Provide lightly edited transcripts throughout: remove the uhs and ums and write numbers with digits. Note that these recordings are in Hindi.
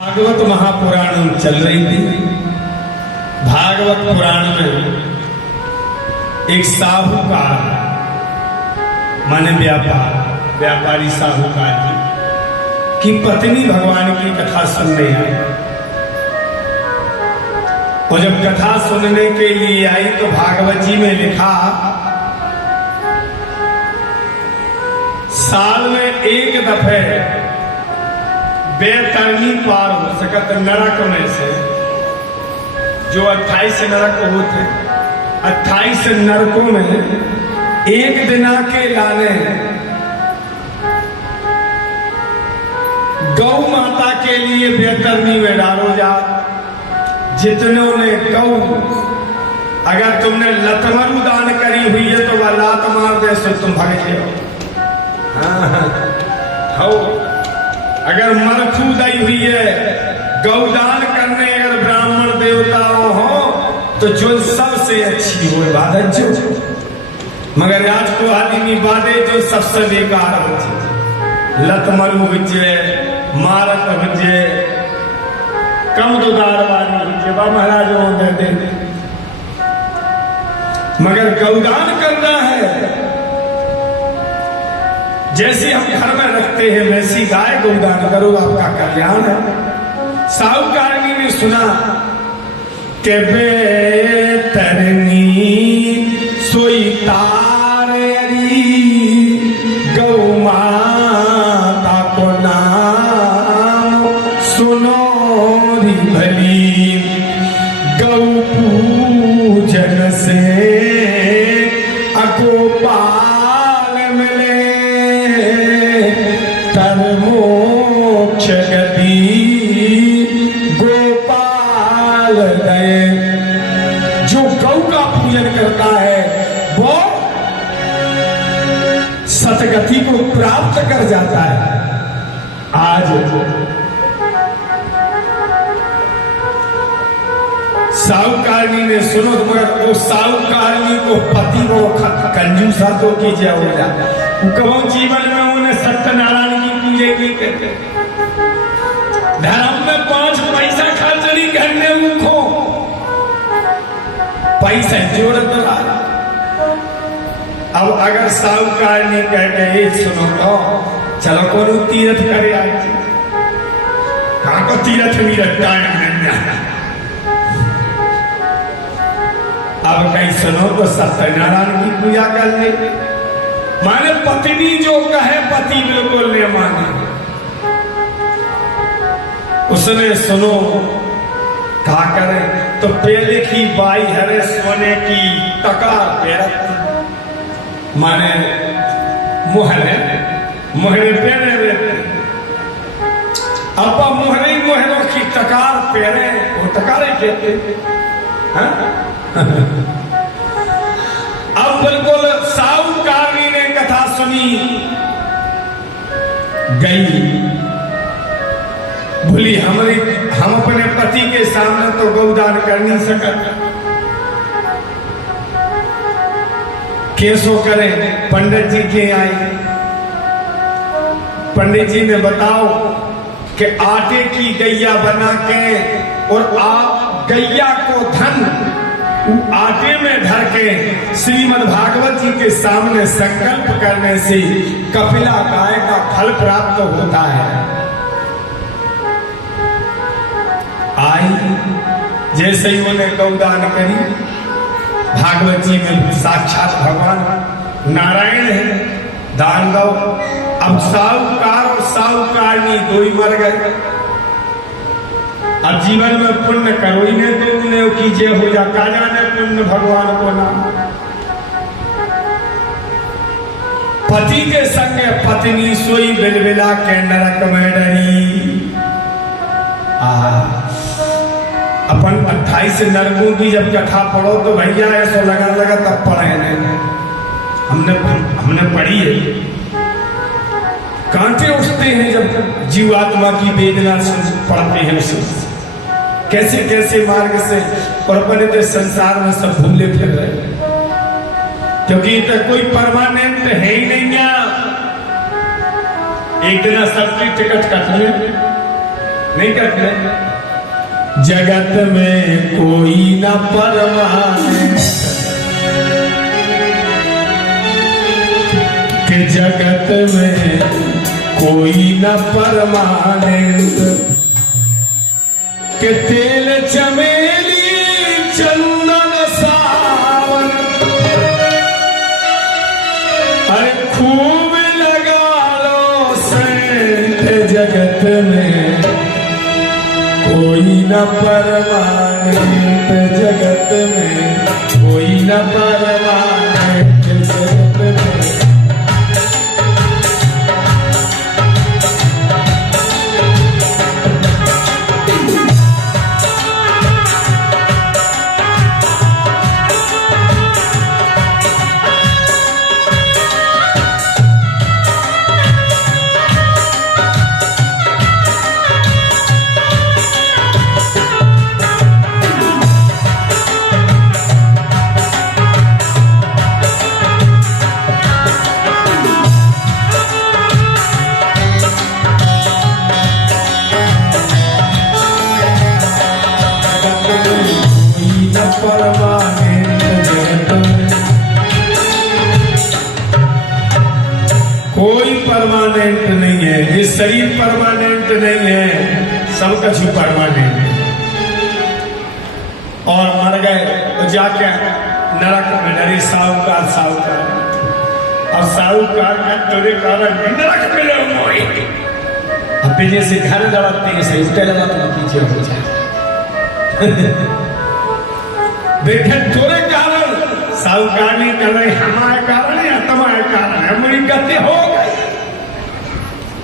भागवत महापुराण चल रही थी। भागवत पुराण में एक साहूकार माने व्यापारी साहूकार की पत्नी भगवान की कथा सुनने आई। और जब कथा सुनने के लिए आई तो भागवत जी में लिखा, साल में एक दफे बेतरनी पार हो सकत नरक में से, जो 28 नरक होते, 28 नरकों में एक दिन के लाने गौ माता के लिए बेतरनी में डालो जा। जितनों ने गौ, अगर तुमने लतमरु दान करी हुई है तो वह लात मार दे सो तुम भाग जाओ। हाँ, अगर मरथू दई हुई है, गौदान करने अगर ब्राह्मण देवताओं हो तो जो सबसे अच्छी हो इबादत जो, मगर आज को आदमी बादे जो सबसे बेकार हो, लतमरु हुजे, मारत हुजे, कम दुदार वाली हुजे, बा महाराज हो दे। मगर गौदान करना है, जैसे हम घर में रखते हैं वैसी गाय गौदान करो, आपका कल्याण है। साहूकारनी ने सुना कि बेतरनी सोई तारेरी गौ माता को नाम सुनो री भली, गौ पूजन से अगोपाल मिले, मोक्ष गति गोपाल गए। जो गौ का पूजन करता है वो सतगति को प्राप्त कर जाता है। आज साहूकारनी ने सुनो, मगर वो साहूकारनी को पति वो कंजूसा तो कीजिए हो जाए, कहो जीवन में उन्हें सत्यनारायण की पूजा की करते, धर्म में 5 पैसा खर्च नहीं करने उनको, पैसा जोड़त रहा। अब अगर साहूकारनी कहते सुनो तो चलो को तीर्थ करे, आज कहाँ को तीर्थ मीरथ टाइम नहीं। अब कहीं सुनो तो सत्यनारायण की पूजा कर ले, माने पत्नी जो कहे पति बिल्कुल ले माने। उसने सुनो क्या करे तो पहले की बाई हरे सोने की टकार पेरत, माने मोहरे पहने रहते। अब मोहरों की टकार पहने, वो टकारे कहते। अब बिल्कुल साहूकारनी ने कथा सुनी, गई बोली हम अपने पति के सामने तो गौदान कर नहीं सकते, कैसो करें। पंडित जी के आए, पंडित जी ने बताओ कि आटे की गैया बना के और आप गैया को धन आटे में धर के श्रीमद् भागवत जी के सामने संकल्प करने से कपिला गाय का फल प्राप्त होता है। आई जैसे ही उन्हें गौदान करी, भागवत जी में साक्षात भगवान नारायण है, दान दो। अब साहूकार और साहूकारनी दो ही मर गए। अब जीवन में पुण्य करो ही नहीं तो उन्हें कीजिए हो जा, का जाने पुण्य भगवान को नाम। पति के संग पत्नी सोई बिलबिला के नरक में डरी। अपन 28 नरकों की जब कथा पढ़ो तो भैया ऐसा लगा तब पढ़े नहीं, हमने पढ़ी है। कांटे उठते हैं जब जीवात्मा की वेदना पढ़ते हैं, उसे कैसे कैसे मार्ग से, और अपने तो संसार में सब भूले फिर रहे, क्योंकि तो कोई परमानेंट है ही नहीं है। एक दिन सबकी टिकट कट ले, नहीं करते। जगत में कोई न परमानेंट, कि जगत में कोई न परमानेंट, कि तेल चमेली चंदन सावन, अरे खूब लगा लो सेंट, जगत में कोई न परमानेंट, जगत में कोई न परमानेंट, जगत में। कोई परमानेंट नहीं है, ये शरीर परमानेंट नहीं है, सब कुछ परमानेंट है। और मर गए तो जाके नरक में डरे साहूकार साहूकार, और साहूकार का तोरे कारण नरक में रहो। अब पीछे से घर लड़ते हैं, सही उसके लगा तो पीछे हो जाए। देखे तोरे कारण साहूकार नहीं कर रहे, हमारे कारण या तुम्हारे कारण, हमारी गति हो गई।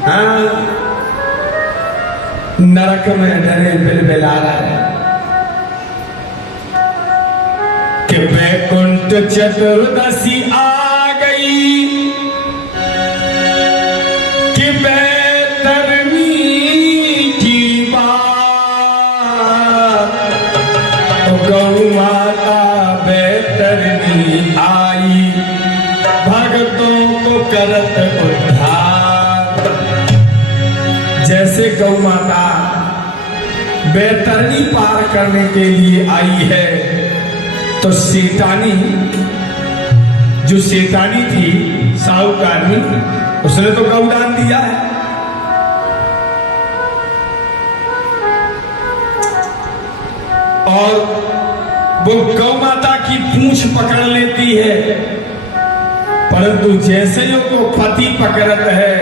हाँ, नरक में डरे बिलबिला रहे कि वैकुंठ चतुर्दशी आ गई, कि बैतरनी की बात, गौ माता बैतरनी आई, भक्तों को करत उद्धार। जैसे गौ माता बैतरनी पार करने के लिए आई है, तो शैतानी, जो शैतानी थी साहूकारनी, उसने तो गौदान दिया है। और वो गौ माता की पूंछ पकड़ लेती है, परंतु जैसे जो को पति पकड़त है,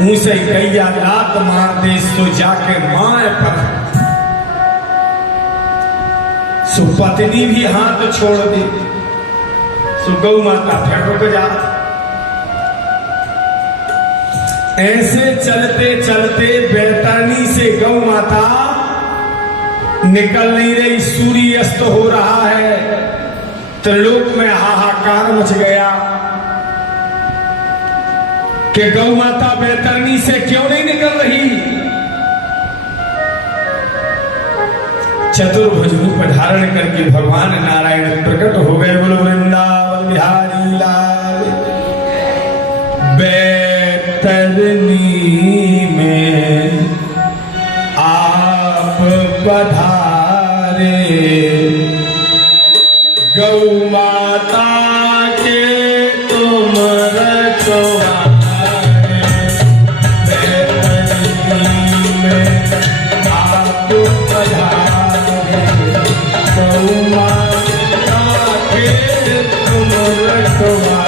उनसे गैया लात मार दे सो जाके माए पर, सो पत्नी भी हाथ छोड़ दे, सो गौ माता फिर रुक जा। ऐसे चलते चलते बैतरनी से गौ माता निकल नहीं रही, सूर्य अस्त हो रहा है, त्रिलोक में हाहाकार मच गया कि गौ माता बैतरनी से क्यों नहीं निकल रही। चतुर्भुज रूप धारण करके भगवान नारायण प्रकट हो गए। बोलो वृंदावन बिहारी लाल। बैतरनी में आप पधारे, गौ माता के तुम रखवारे, बैतरनी में आप पधारे, गौ माता के तुम रखवारे।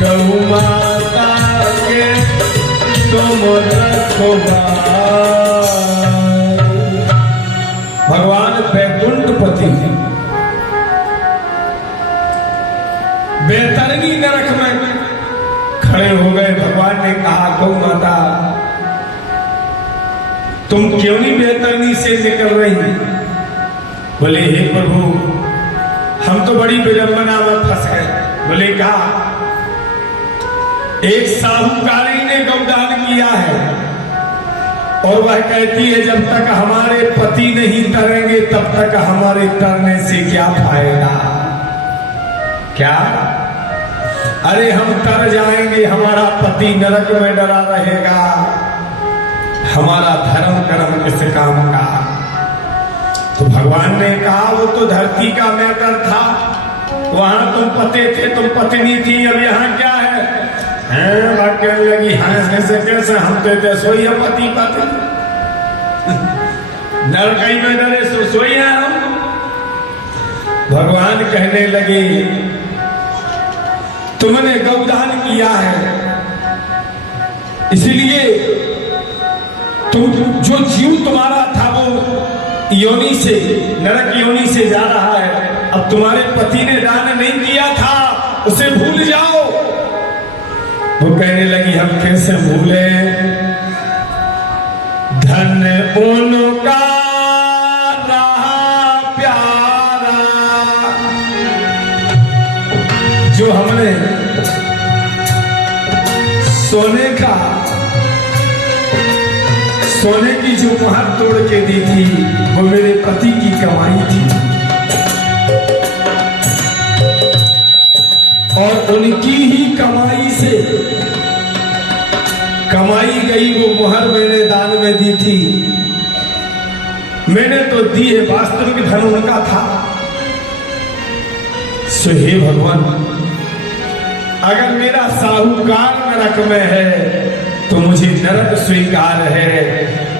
गौ माता के तुम रखवारे। भगवान वैकुंठपति बैतरनी नरक में खड़े हो गए। भगवान ने कहा, गौ माता तुम क्यों नहीं बैतरनी से निकल रही? बोले, हे प्रभु हम तो बड़ी विडंबना में फंस गए। बोले, कहा एक साहूकारी ने गौदान किया है और वह कहती है जब तक हमारे पति नहीं तरेंगे तब तक हमारे तरने से क्या फायदा। क्या? अरे हम तर जाएंगे, हमारा पति नरक में डरा रहेगा, हमारा धर्म कर्म किस काम का। तो भगवान ने कहा वो तो धरती का मैटर था, वहां तुम पते थे, तुम पत्नी थी, अब यहाँ क्या है? कहने लगी हाँ ऐसे कैसे, हम तो सोई है पति पति नरकई में डरे सोई है हम। भगवान कहने लगे तुमने गौदान किया है, इसलिए तुम जो जीव तुम्हारा था वो योनि से, नरक योनि से जा रहा है। अब तुम्हारे पति ने दान नहीं किया था, उसे भूल जाओ। वो कहने लगी हम कैसे भूले, धन उनका रहा प्यारा जो हमने सोने की जो मुहर तोड़ के दी थी वो मेरे पति की कमाई थी, और उनकी ही कमाई से कमाई गई वो मुहर मैंने दान में दी थी। मैंने तो दी है, वास्तविक धन उनका था। सो हे भगवान, अगर मेरा साहूकार नरक में है तो मुझे नरक स्वीकार है,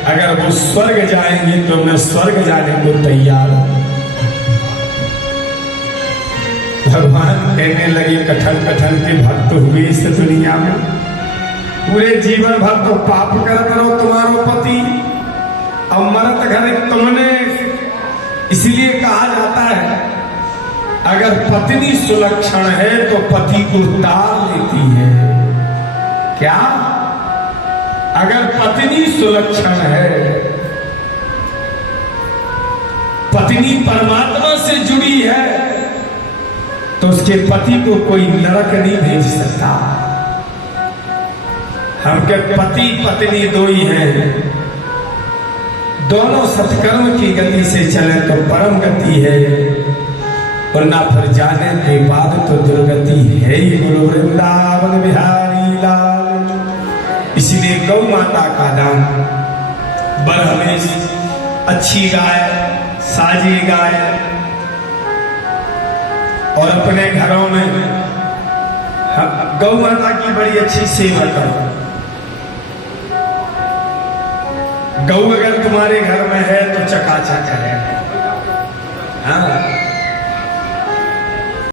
अगर वो स्वर्ग जाएंगे तो मैं स्वर्ग जाने को तैयार हूं। भगवान कहने लगे कठन कठन के भक्त हुए इस दुनिया में, पूरे जीवन भर तो पाप कर करो तुम्हारो पति, अब मरत घर तुमने। इसलिए कहा जाता है अगर पत्नी सुलक्षण है तो पति को तार लेती है। क्या? अगर पत्नी सुलक्षण है, पत्नी परमात्मा से जुड़ी है, तो उसके पति को कोई नरक नहीं भेज सकता। हमके पति पत्नी दो ही हैं, दोनों सत्कर्म की गति से चले तो परम गति है, वरना फिर जाने के बाद तो दुर्गति है ही। गुरु वृंदावन बिहारी लाल। इसलिए गौ माता का दान, बरहमेश, अच्छी गाय, साजी गाय, और अपने घरों में गौ माता की बड़ी अच्छी सेवा करो। गौ अगर तुम्हारे घर में है तो चकाचक है। हाँ,